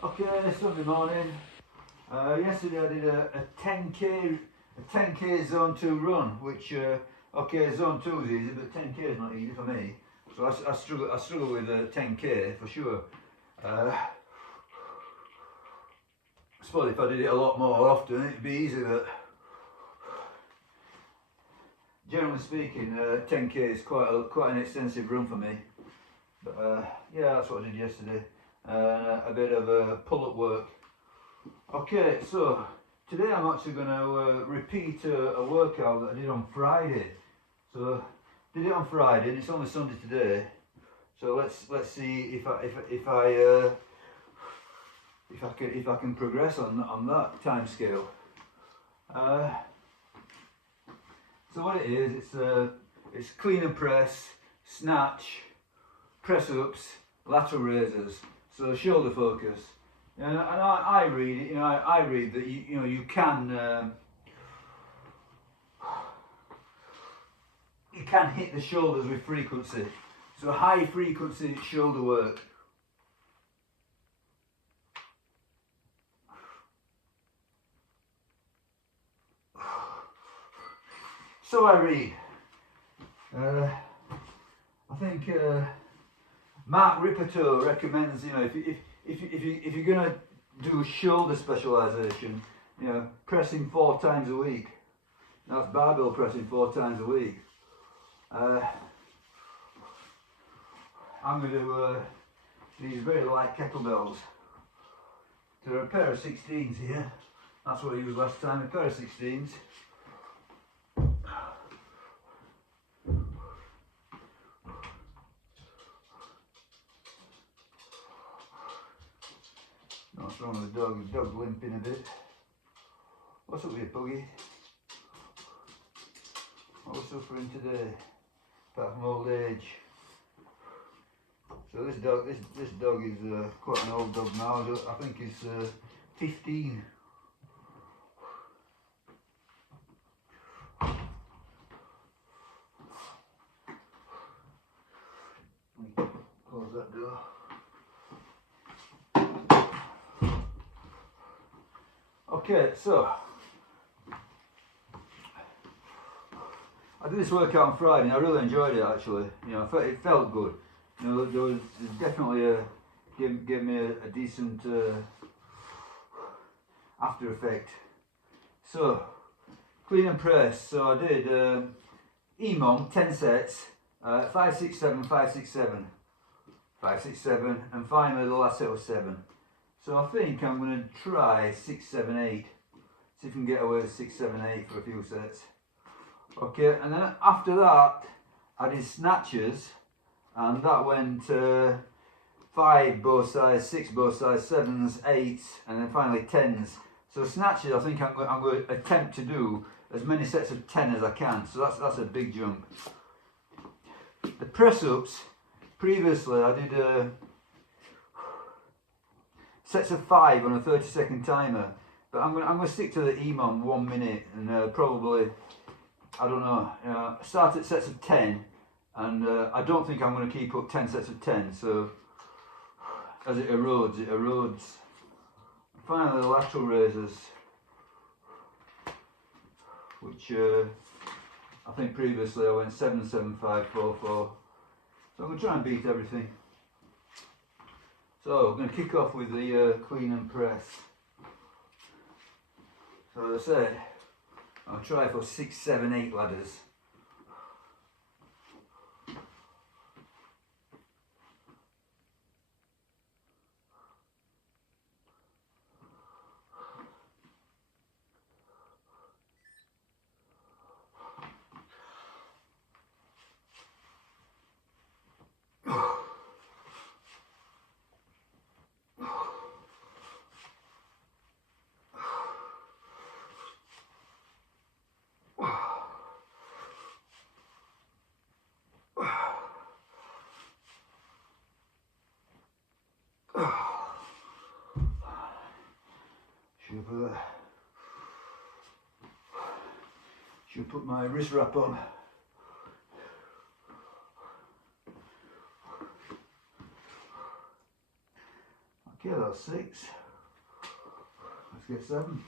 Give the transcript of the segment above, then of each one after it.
Okay, Sunday morning. Yesterday I did a 10k zone 2 run, which okay, zone 2 is easy, but 10k is not easy for me. So I struggle with 10k for sure. I suppose if I did it a lot more often, it'd be easy, but generally speaking, 10k is quite an extensive run for me. But yeah, that's what I did yesterday. A bit of pull-up work. Okay, so today I'm actually going to repeat a workout that I did on Friday. So did it on Friday, and it's only Sunday today. So let's see if I can progress on that time scale. So what it is, it's clean and press, snatch, press ups, lateral raises. So shoulder focus. And I read it. I read that you can hit the shoulders with frequency. So high frequency shoulder work. So I read. I think Mark Rippetoe recommends, if you're gonna do shoulder specialization, pressing 4 times a week. That's barbell pressing 4 times a week. I'm going to do these very light kettlebells. There are a pair of 16s here. That's what I used last time, a pair of 16s. What's wrong with the dog? The dog's limping a bit. What's up with you, Puggy? What are we suffering today? Apart from old age. So this dog is quite an old dog now. I think he's 15. Close that door. Okay, so I did this workout on Friday and I really enjoyed it actually. It felt good. There was definitely gave me a decent after effect. So clean and press. So I did EMOM 10 sets, 5, 6, 7, 5, 6, 7, 5, 6, 7, and finally the last set was 7. So I think I'm going to try 6, 7, 8. See if I can get away with 6, 7, 8 for a few sets. Okay, and then after that I did snatches, and that went 5 both sides, 6 both sides, 7s, 8s, and then finally 10s. So snatches, I think I'm going to attempt to do as many sets of 10 as I can. So that's a big jump. The press ups, previously I did sets of 5 on a 30-second timer, but I'm going to stick to the EMOM 1 minute, and probably, I don't know, start at sets of 10, and I don't think I'm going to keep up 10 sets of 10, so as it erodes. Finally the lateral raises, which I think previously I went 7, 7, 5, 4, 4, so I'm going to try and beat everything. So I'm going to kick off with the clean and press. So as I said, I'll try for 6, 7, 8 ladders. Should put my wrist wrap on. Okay, That's 6. Let's get 7.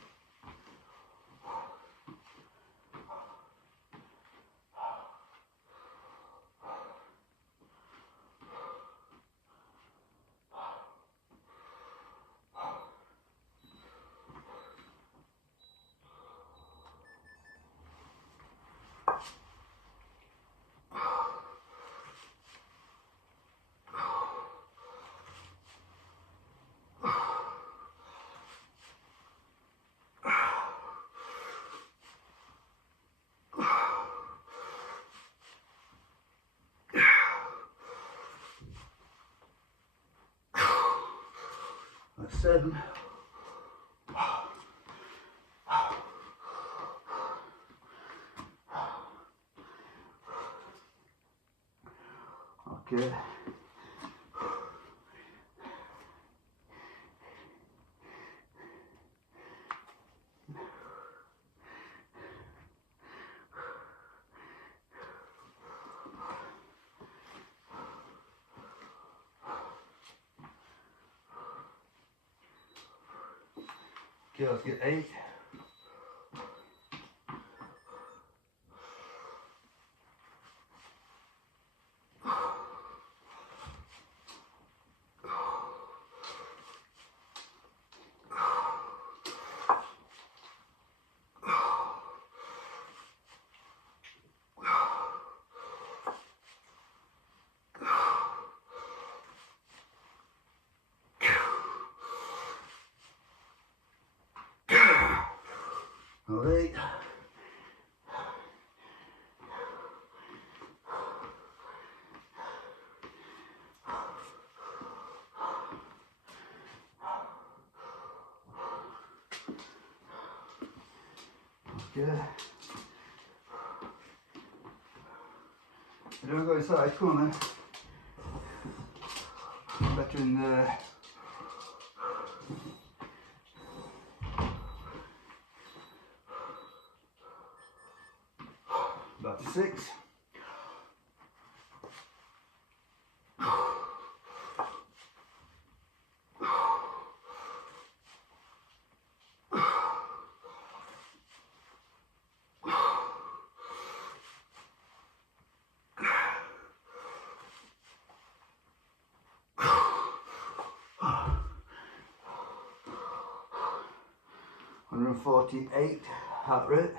That's 7. Okay. Okay, let's get 8. All right. Okay. I don't go inside, come on then. Better in there. About 6. Hundred and 48 heart rate.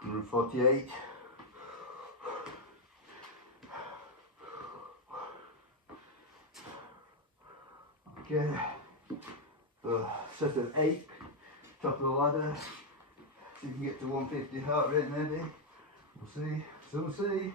Hundred and 48. Okay. So set of 8, top of the ladder. See if we can get to 150 heart rate maybe. We'll see. So we'll see.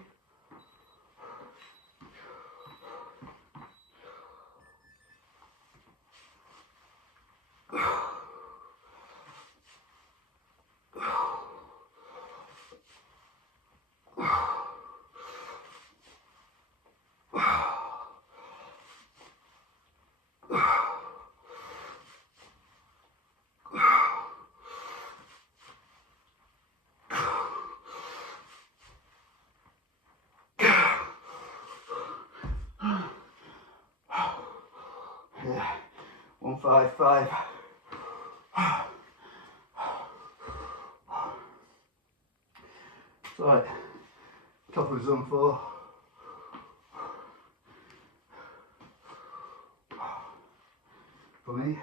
Yeah, 155. Right. top of zone 4. For me.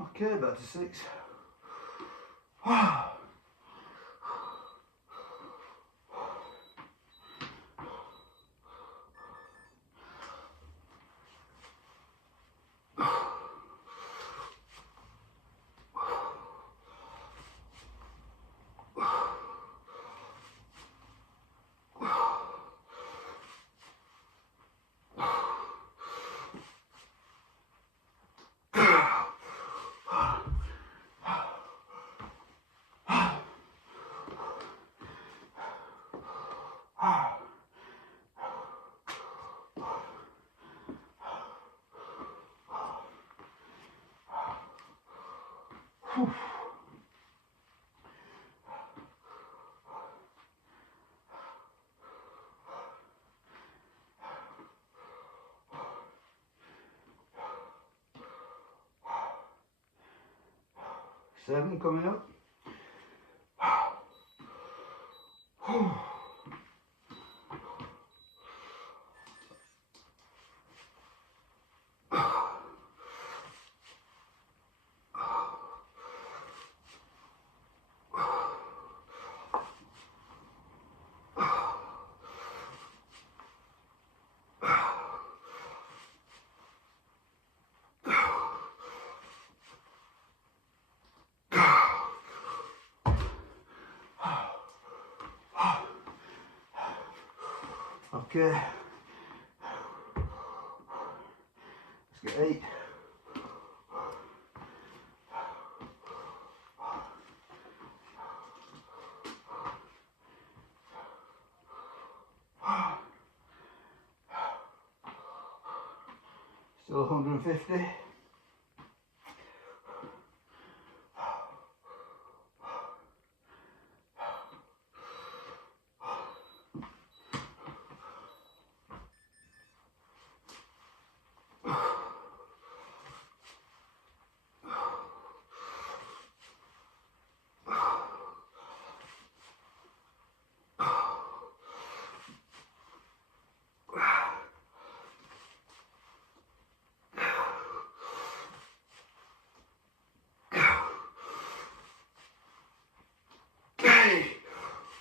Okay, back to 6. 7 coming up. Okay, let's get 8. Still 150.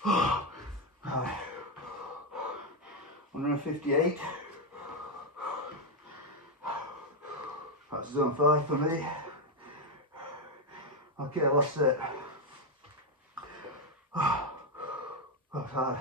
Oh, 158. That's zone 5 for me. Okay, last set. That's hard.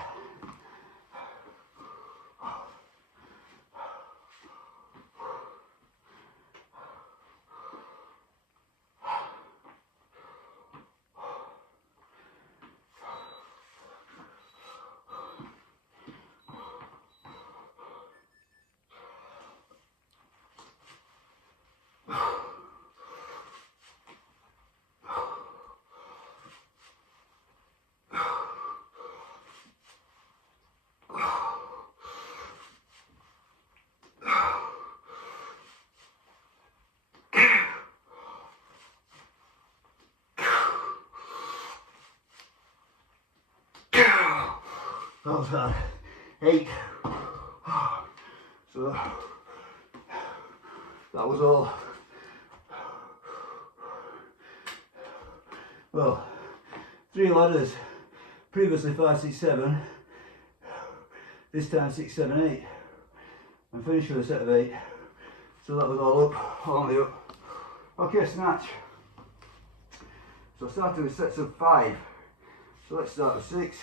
That was hard. 8. So that was all. Well, 3 ladders. Previously 5, 6, 7. This time 6, 7, 8. And finished with a set of 8. So that was all up, all on the up. Okay, snatch. So I started with sets of 5. So let's start with 6.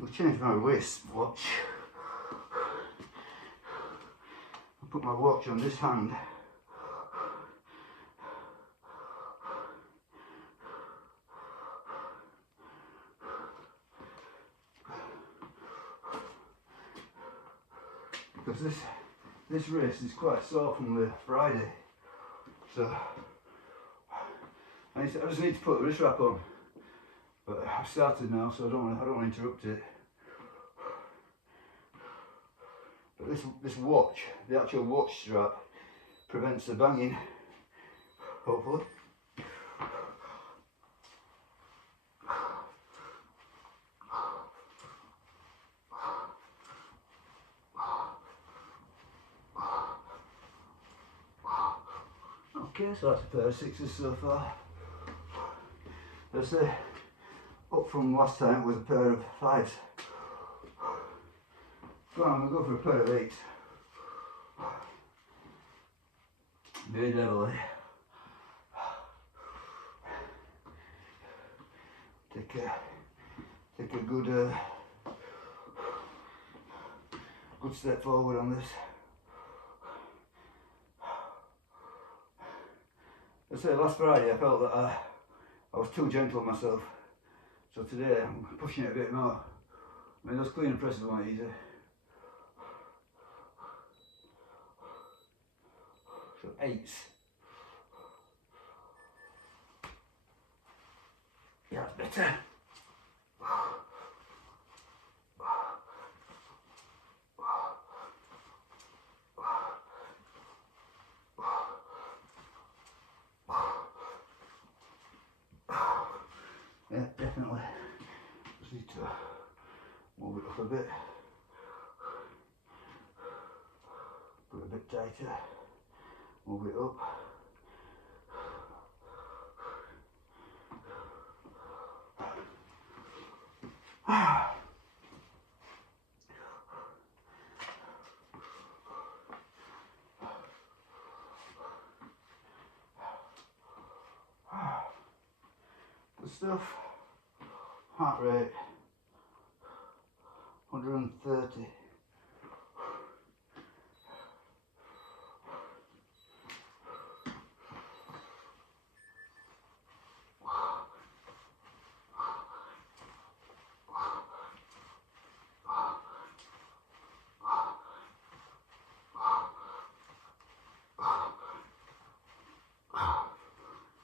I'll change my wristwatch. I'll put my watch on this hand. Because because this wrist is quite sore from the Friday, so I just need to put the wrist wrap on. But I've started now, so I don't want to interrupt it. But this watch, the actual watch strap, prevents the banging, hopefully. Okay, so that's a pair of sixes so far. Let's say, up from last time it was a pair of fives. Go on, we'll go for a pair of eights. Very devilly. Take a good step forward on this. I say last Friday I felt that I was too gentle on myself, so today I'm pushing it a bit more. I mean, those clean and presses weren't easy. So eights. Yeah, that's better. Yeah, definitely. Just need to move it up a bit. Put it a bit tighter. Move it up. Good stuff. Heart rate 130.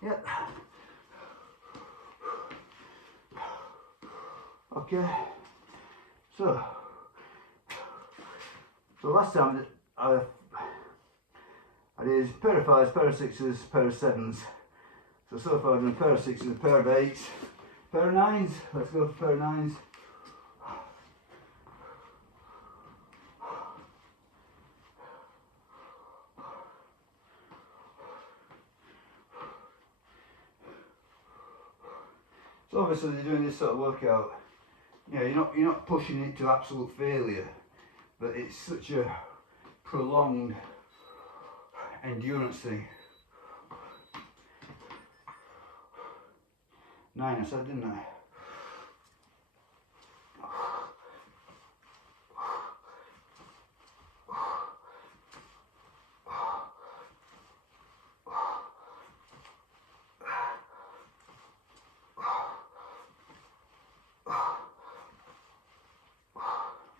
Yep. Okay. So last time I did a pair of fives, pair of sixes, pair of sevens. So far I've done a pair of sixes, a pair of eights, pair of nines. Let's go for a pair of nines. So obviously you're doing this sort of workout, you know, you're not pushing it to absolute failure, but it's such a prolonged endurance thing. 9 I said, didn't I?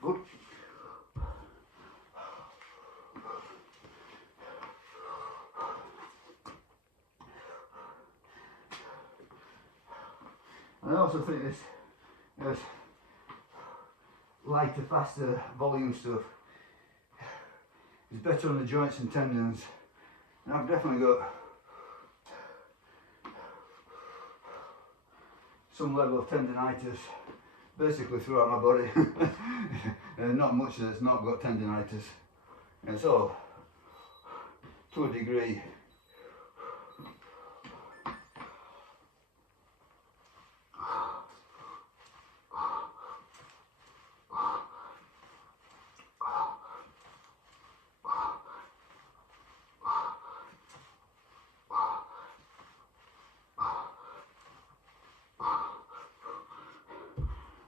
Good. I also think this lighter, faster volume stuff is better on the joints and tendons. And I've definitely got some level of tendinitis basically throughout my body. Not much that's not got tendinitis. And it's all to a degree.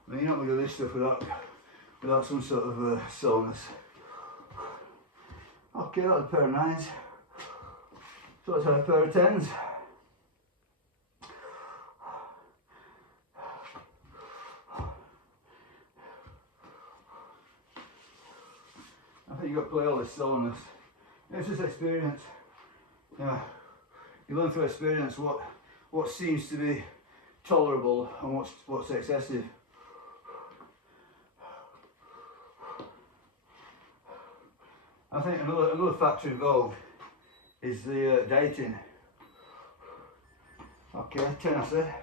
I mean, you're not going to do this stuff without some sort of soreness. Okay, that's a pair of nines. So let's have a pair of tens. I think you've got to play away all this soreness. It's just experience. Yeah, you learn through experience what seems to be tolerable and what's excessive. I think another factor involved is the dating. Okay, 10 I said.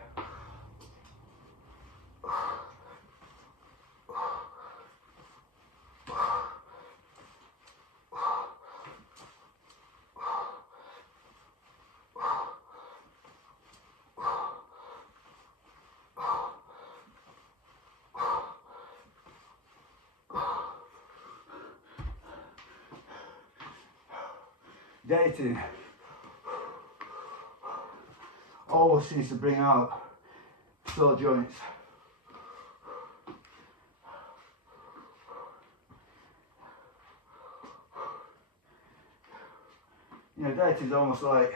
Dating always seems to bring out sore joints. You know, dating is almost like,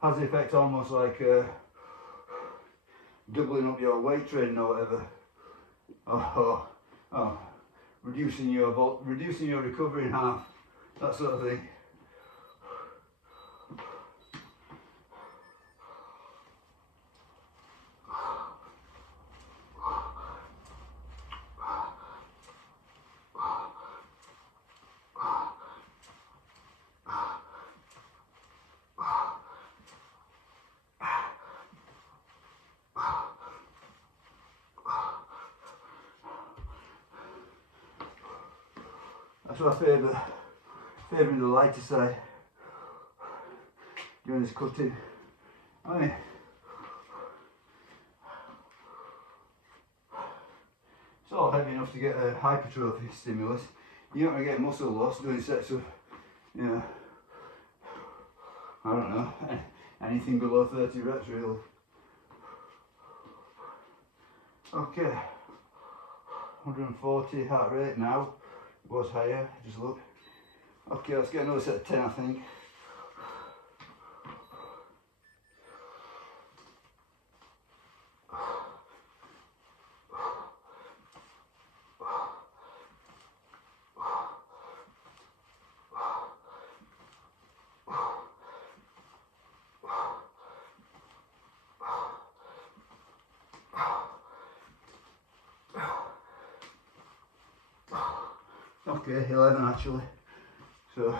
has the effect almost like doubling up your weight training or whatever, or reducing your recovery in half, that sort of thing. That's what I favouring the lighter side during this cutting. I mean, it's all heavy enough to get a hypertrophy stimulus. You're not going to get muscle loss doing sets of, you know, I don't know, anything below 30 reps really. Okay, 140 heart rate now. Was higher, just look. Okay, let's get another set of 10 I think. Okay, 11 actually. So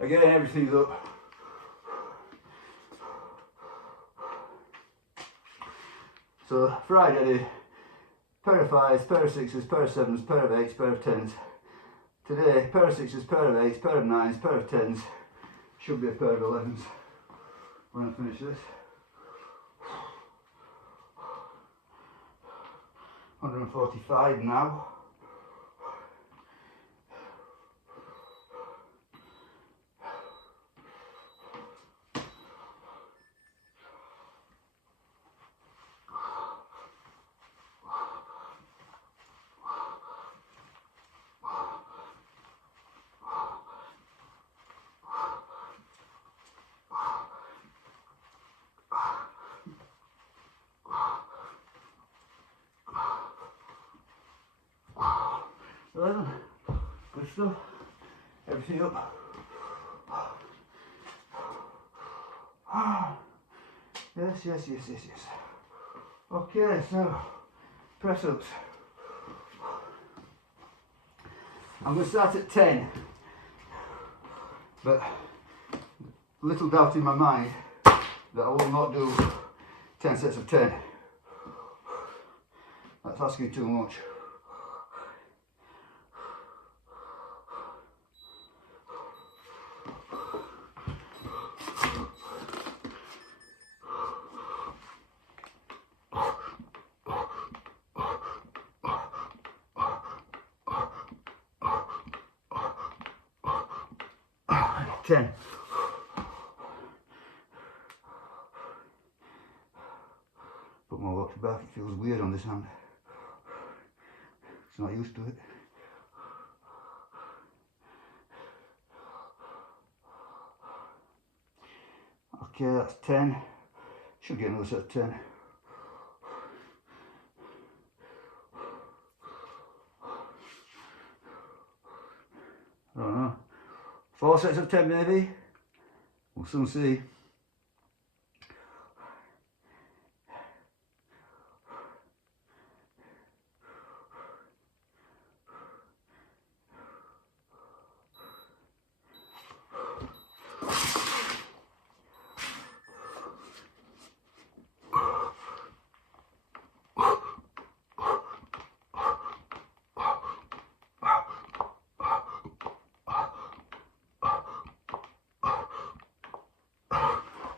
again, everything's up. So Friday I did pair of 5s, pair of 6s, pair of 7s, pair of 8s, pair of 10s. Today, pair of 6s, pair of 8s, pair of 9s, pair of 10s. Should be a pair of 11s when I finish this. 145 now. Good stuff. Everything up. Yes. Okay, so press ups. I'm going to start at 10, but little doubt in my mind that I will not do 10 sets of 10. That's asking too much. Ten. Put my watch back, it feels weird on this hand. It's not used to it. Okay, that's 10. Should get another set of 10. I don't know. 4 sets of 10 maybe? We'll soon see.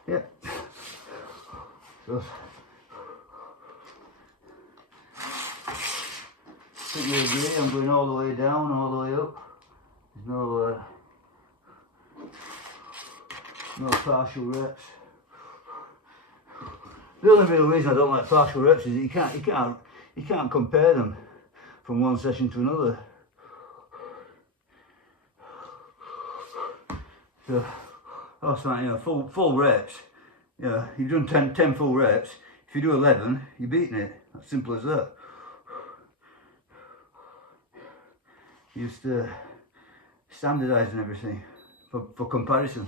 Yeah. So, I think you agree, I'm going all the way down, all the way up. There's no partial reps. The only real reason I don't like partial reps is that you can't compare them from one session to another. So that's fine, you know, full reps. You know, you've done 10 full reps. If you do 11, you're beating it. As simple as that. Just standardising everything for comparison.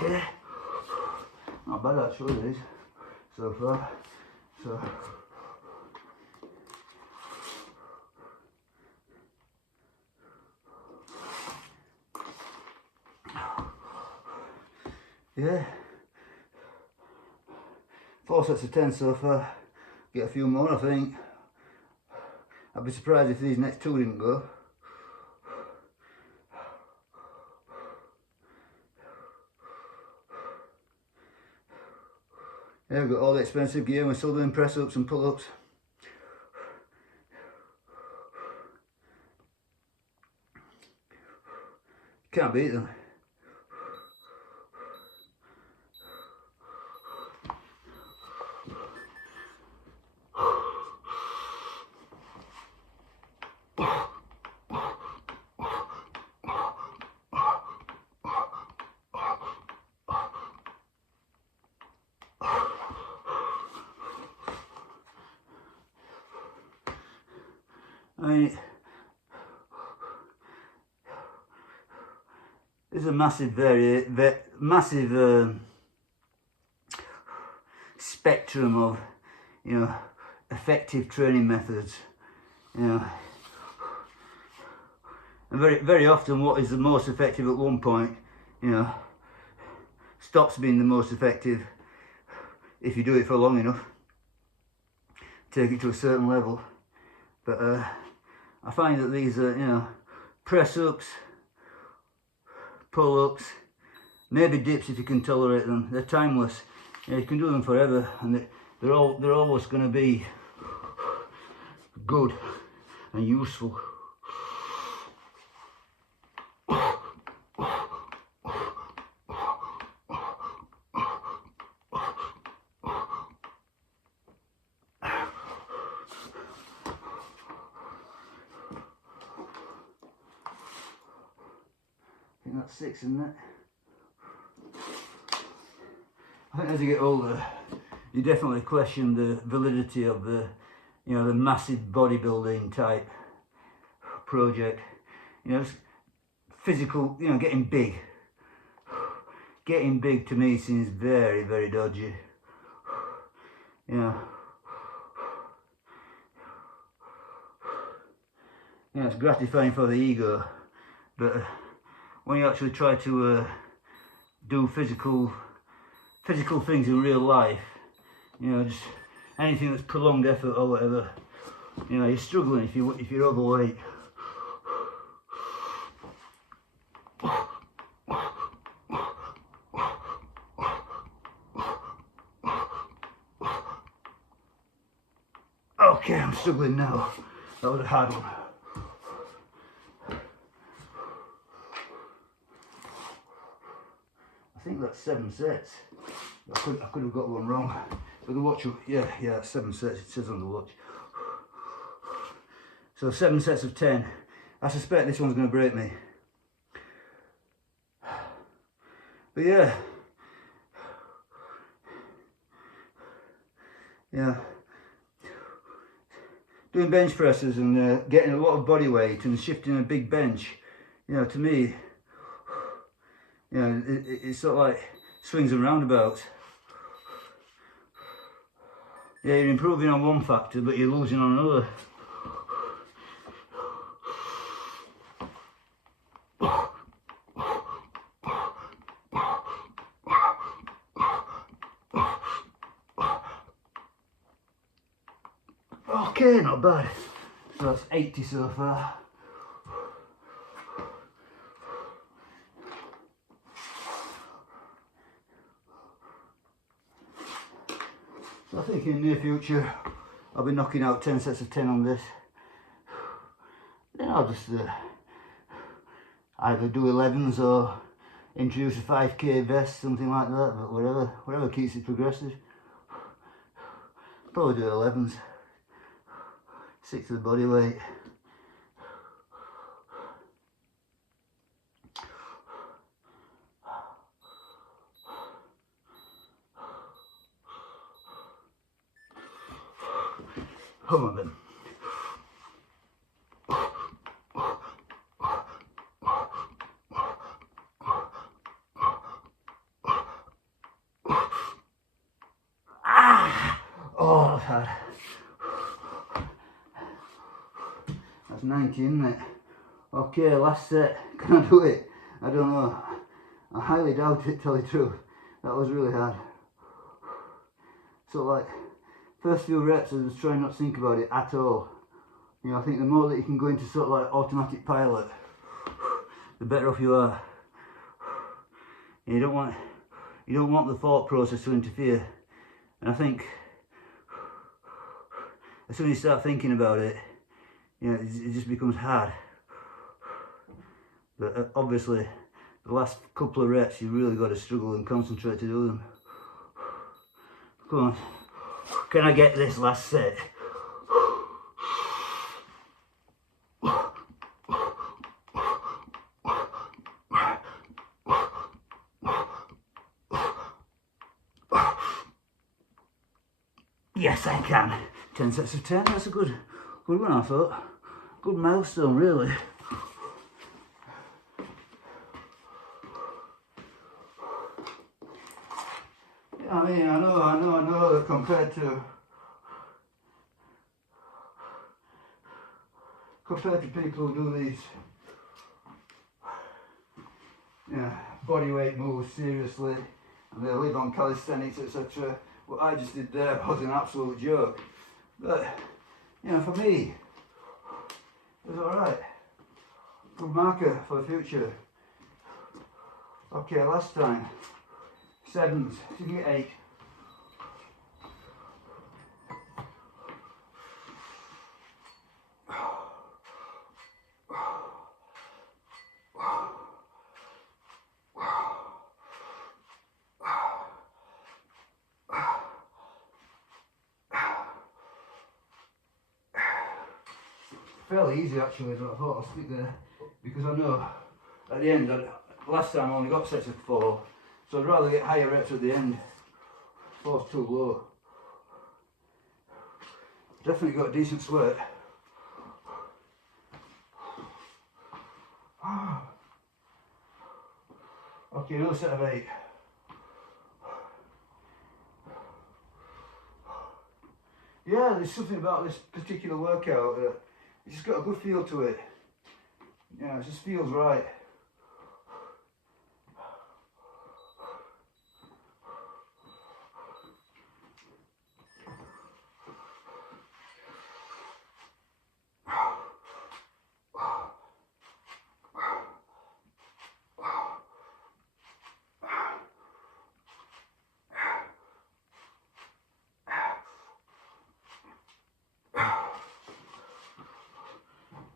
Okay, not bad actually these so far. So yeah, 4 sets of 10 so far. Get a few more, I think. I'd be surprised if these next 2 didn't go. Yeah, we've got all the expensive gear and we're still doing press ups and pull ups. Can't beat them. I mean, there's a massive spectrum of, you know, effective training methods. You know, and very often what is the most effective at one point, you know, stops being the most effective if you do it for long enough. Take it to a certain level. But I find that these are, you know, press ups, pull ups, maybe dips if you can tolerate them. They're timeless. You know, you can do them forever, and they're always going to be good and useful. I think that's 6, isn't it? I think as you get older, you definitely question the validity of the, you know, the massive bodybuilding type project. You know, physical, you know, getting big. getting big to me seems very, very dodgy. You know, it's gratifying for the ego, but when you actually try to do physical things in real life, you know, just anything that's prolonged effort or whatever, you know, you're struggling if you're overweight. Okay, I'm struggling now. That was a hard one. I think that's 7 sets. I could have got one wrong. But the watch, yeah, 7 sets. It says on the watch. So 7 sets of 10. I suspect this one's going to break me. But yeah. Doing bench presses and getting a lot of body weight and shifting a big bench, you know, to me, you know, it's sort of like swings and roundabouts. Yeah, you're improving on one factor, but you're losing on another. Okay, not bad. So that's 80 so far. So I think in the near future I'll be knocking out 10 sets of 10 on this. Then I'll just either do 11s or introduce a 5k vest, something like that, but whatever keeps it progressive. Probably do 11s. 6 of the body weight. Come on then. Oh, that's hard. That's 90, isn't it? Okay, last set. Can I do it? I don't know. I highly doubt it, tell you the truth. That was really hard. So like, first few reps I was trying not to think about it at all. You know, I think the more that you can go into sort of like automatic pilot, the better off you are. And you don't want the thought process to interfere. And I think as soon as you start thinking about it, you know, it just becomes hard. But obviously, the last couple of reps, you really got to struggle and concentrate to do them. Come on, can I get this last set? Yes, I can. 10 sets of 10, that's a good one, I thought. Good milestone, really. I mean, I know that compared to people who do these body weight moves seriously and they live on calisthenics, etc., what I just did there was an absolute joke. But, you know, for me, it was alright. Good marker for the future. Okay, last time. 7s, so you can get 8. Fairly easy actually, but I thought I'll stick there because I know at the end, last time I only got sets of 4, so I'd rather get higher reps at the end. 4's too low. Definitely got a decent sweat. Okay, another set of 8. yeah, there's something about this particular workout that it's just got a good feel to it. Yeah, it just feels right.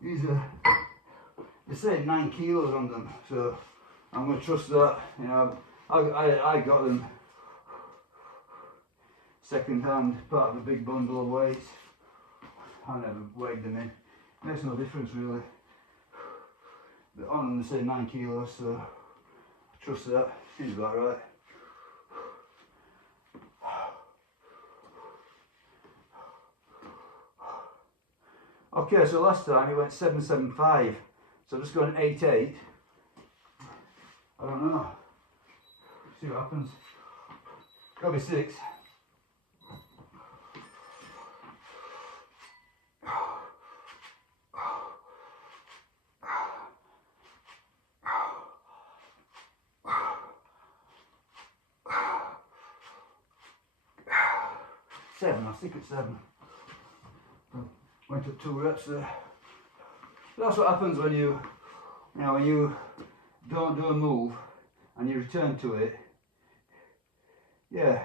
These are, they say 9 kilos on them, so I'm going to trust that. You know, I got them second hand, part of a big bundle of weights. I never weighed them in. Makes no difference really. But on them they say 9 kilos, so I trust that. Seems about right. Okay, so last time it went 775, so I'm just going 8-8. I don't know. See what happens. Gotta be 6. I'll stick at 7. Went up 2 reps there. That's what happens when you know, when you don't do a move and you return to it. Yeah,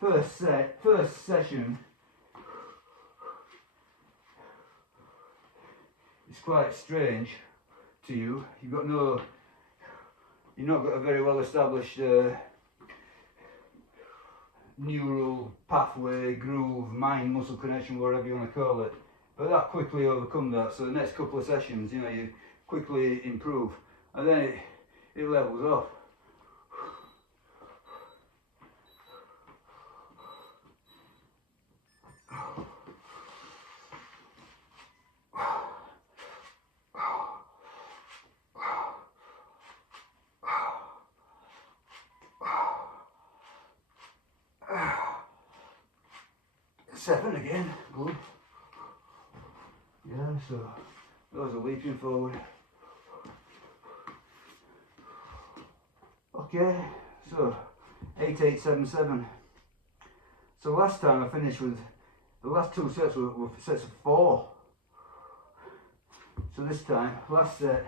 first session, it's quite strange to you. You're not got a very well established neural pathway, groove, mind muscle connection, whatever you want to call it. But that quickly overcome that. So the next couple of sessions, you know, you quickly improve, and then it levels off. Seven again, good. Yeah, so those are leaping forward. Okay, so 8-8-7-7. So last time I finished with the last 2 sets were sets of 4. So this time, last set,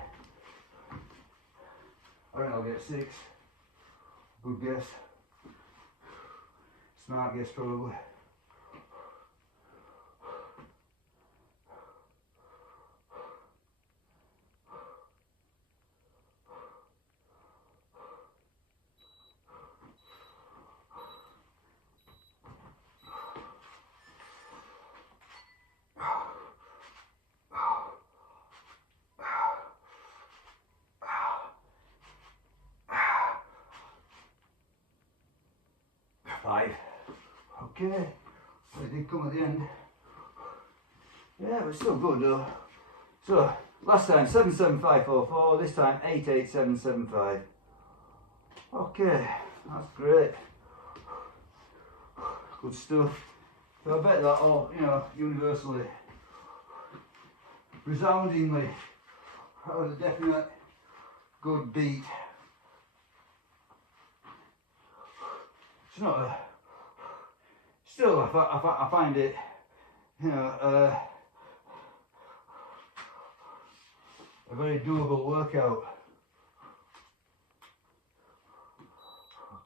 I think I'll get 6. Good guess. Smart guess probably. Okay, so it did come at the end. Yeah, but still good though. So, last time 7-7-5-4-4, this time 8-8-7-7-5. Okay, that's great. Good stuff. So I bet that all, you know, universally, resoundingly, that was a definite good beat. It's not a, still I find it, you know, a very doable workout.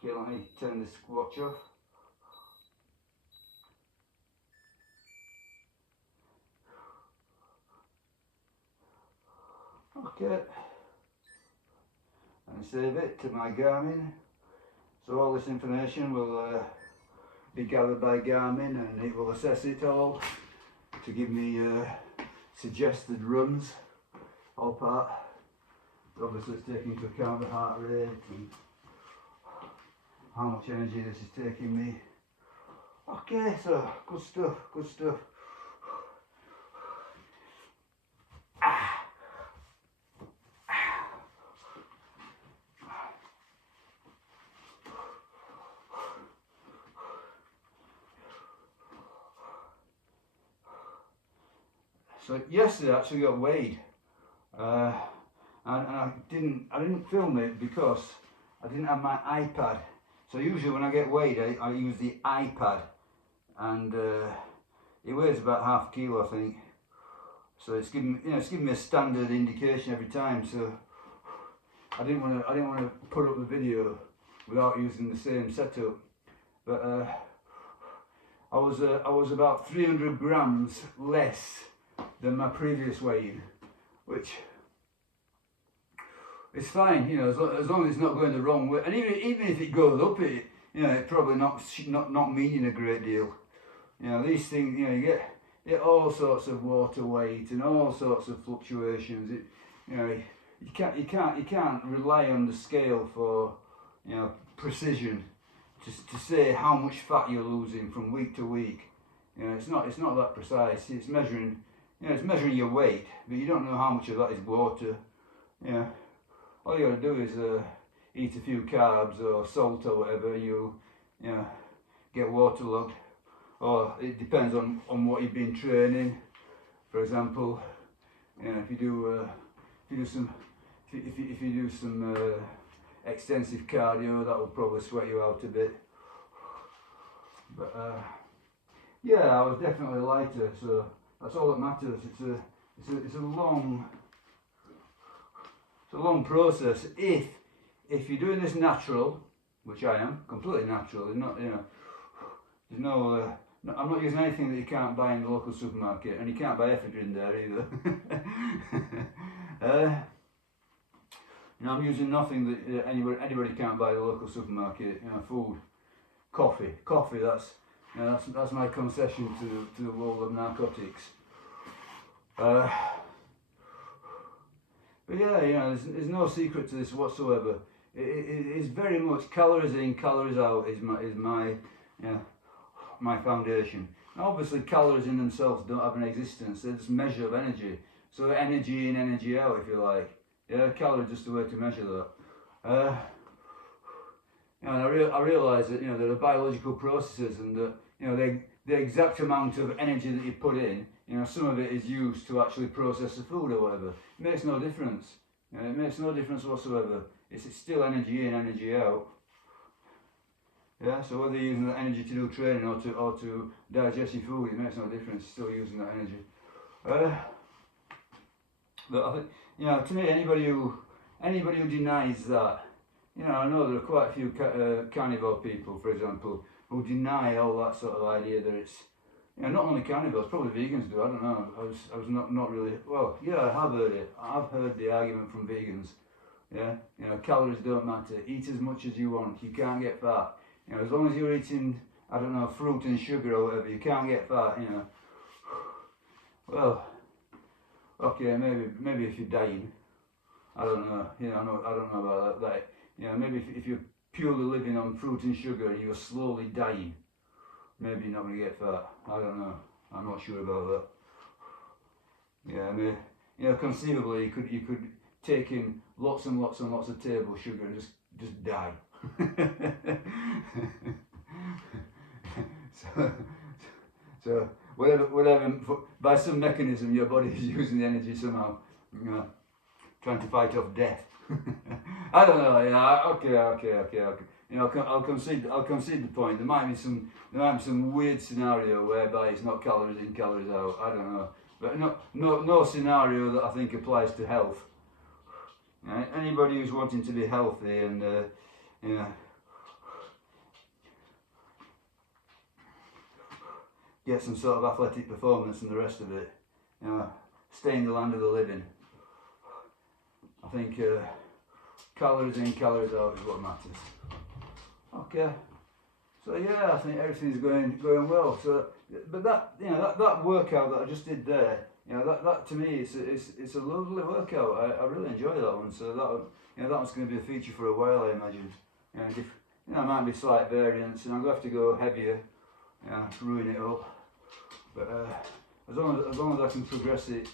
Okay, let me turn this watch off. Okay, and save it to my Garmin. So all this information will be gathered by Garmin, and it will assess it all to give me suggested runs. All part, obviously it's taking into account the heart rate and how much energy this is taking me. Okay, so good stuff, good stuff. So yesterday I actually got weighed, and I didn't film it because I didn't have my iPad. So usually when I get weighed, I use the iPad, and it weighs about half a kilo, I think. So it's giving me a standard indication every time. So I didn't want to put up the video without using the same setup. But I was about 300 grams less than my previous weighing, which is fine, you know, as long as it's not going the wrong way. And even if it goes up, it probably not meaning a great deal. You know, these things, you know, you get all sorts of water weight and all sorts of fluctuations. You can't rely on the scale for, you know, precision to say how much fat you're losing from week to week. You know, it's not that precise. It's measuring, you know, it's measuring your weight, but you don't know how much of that is water. You know, all you got to do is eat a few carbs or salt or whatever. You know, get waterlogged. Or it depends on what you've been training. For example, you know, if you do some extensive cardio, that will probably sweat you out a bit. But yeah, I was definitely lighter, so that's all that matters. It's a long process. If you're doing this natural, which I am, completely natural. There's no. I'm not using anything that you can't buy in the local supermarket, and you can't buy ephedrine there either. You know, I'm using nothing that anybody can't buy in the local supermarket. You know, food, coffee. That's my concession to the world of narcotics. But yeah, you know, there's no secret to this whatsoever. It is very much calories in, calories out is my my foundation. Now obviously calories in themselves don't have an existence, they're just a measure of energy. So energy in, energy out, if you like. Yeah, calories just a way to measure that. You know, I realise that, you know, there are biological processes, and that, you know, the exact amount of energy that you put in, you know, some of it is used to actually process the food or whatever. It makes no difference. You know, it makes no difference whatsoever. It's still energy in, energy out. Yeah, so whether you're using that energy to do training or to digest your food, it makes no difference. You're still using that energy. But I think, you know, to me, anybody who denies that, you know, I know there are quite a few carnivore people, for example, who deny all that sort of idea that it's, you know, not only carnivores, probably vegans do. I don't know. I was not really, well, yeah, I have heard it. I've heard the argument from vegans. Yeah, you know, calories don't matter. Eat as much as you want. You can't get fat. You know, as long as you're eating, I don't know, fruit and sugar or whatever, you can't get fat, you know. Well, okay, maybe if you're dying, I don't know, you know, I don't know about that. You know, maybe if you're purely living on fruit and sugar and you're slowly dying, maybe you're not going to get fat. I don't know. I'm not sure about that. Yeah, I mean, you know, conceivably you could take in lots and lots and lots of table sugar and just die. so whatever, by some mechanism your body is using the energy somehow, you know, trying to fight off death. I don't know. Yeah, okay. You know, I'll concede the point. There might be some weird scenario whereby it's not calories in, calories out. I don't know, but no scenario that I think applies to health. Right? Anybody who's wanting to be healthy and you know, get some sort of athletic performance and the rest of it, you know, stay in the land of the living. I think calories in, calories out is what matters. Okay, so yeah, I think everything's going well. So, but that, you know, that workout that I just did there, you know, that to me it's a lovely workout. I really enjoy that one. So that one's going to be a feature for a while, I imagine. You know, there might be slight variance, and I'm going to have to go heavier, you know, to ruin it up. But as long as I can progress it,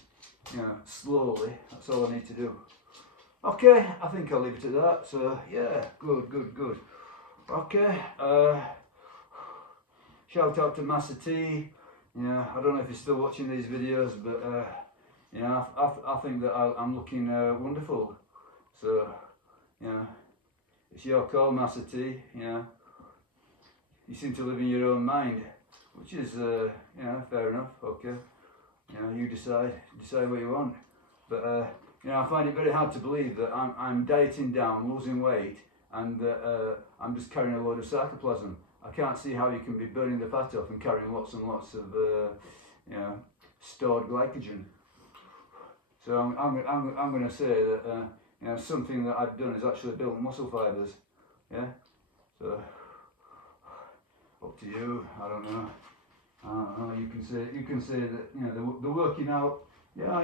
you know, slowly, that's all I need to do. Okay, I think I'll leave it at that. So yeah, good. Okay, shout out to Master T. you know, I don't know if you're still watching these videos, but you know, I think that I'm looking wonderful. So, you know, it's your call, Master T. You know, you seem to live in your own mind, which is you know, fair enough. Okay, you know, you decide what you want. But you know, I find it very hard to believe that I'm dieting down, losing weight, and that I'm just carrying a load of sarcoplasm. I can't see how you can be burning the fat off and carrying lots and lots of you know, stored glycogen. So I'm going to say that you know, something that I've done is actually built muscle fibers. Yeah. So up to you. I don't know. You can say that, you know, the working out. Yeah,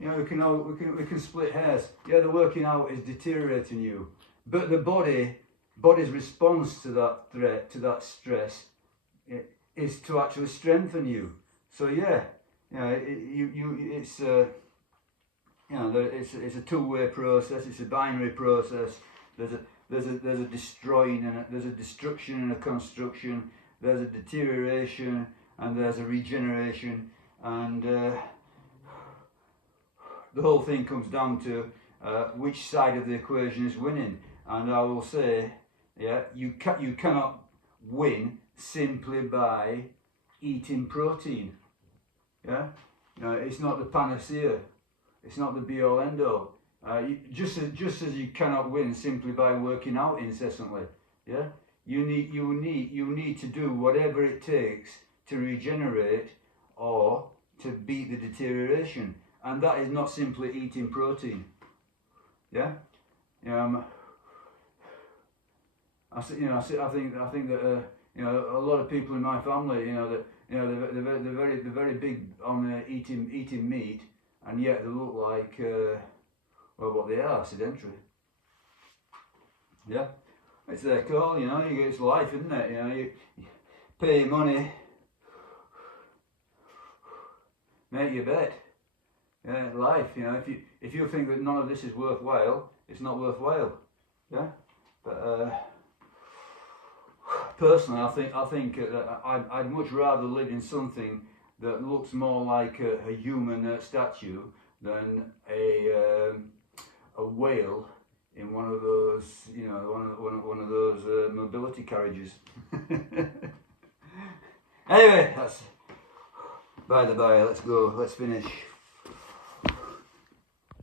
you know, we can split hairs. Yeah, the working out is deteriorating you, but the body's response to that threat, to that stress, is to actually strengthen you. So yeah, you know, it's you know, it's a two-way process. It's a binary process. There's a destroying and there's a destruction and a construction. There's a deterioration and there's a regeneration, and the whole thing comes down to which side of the equation is winning. And I will say, yeah, you cannot win simply by eating protein. Yeah, it's not the panacea. It's not the be all end all. Just as you cannot win simply by working out incessantly. Yeah, you need to do whatever it takes to regenerate or to beat the deterioration, and that is not simply eating protein. Yeah, I think that you know, a lot of people in my family, you know, that, you know, they're very big on eating meat, and yet they look like well, what they are, sedentary. Yeah, it's their call. You know, it's life, isn't it? You know, you pay your money, make your bet. Yeah, life. You know, if you think that none of this is worthwhile, it's not worthwhile. Yeah, but personally, I think that I'd much rather live in something that looks more like a human statue than a whale in one of those, you know, one of those mobility carriages. Anyway, that's by the by. Let's go. Let's finish.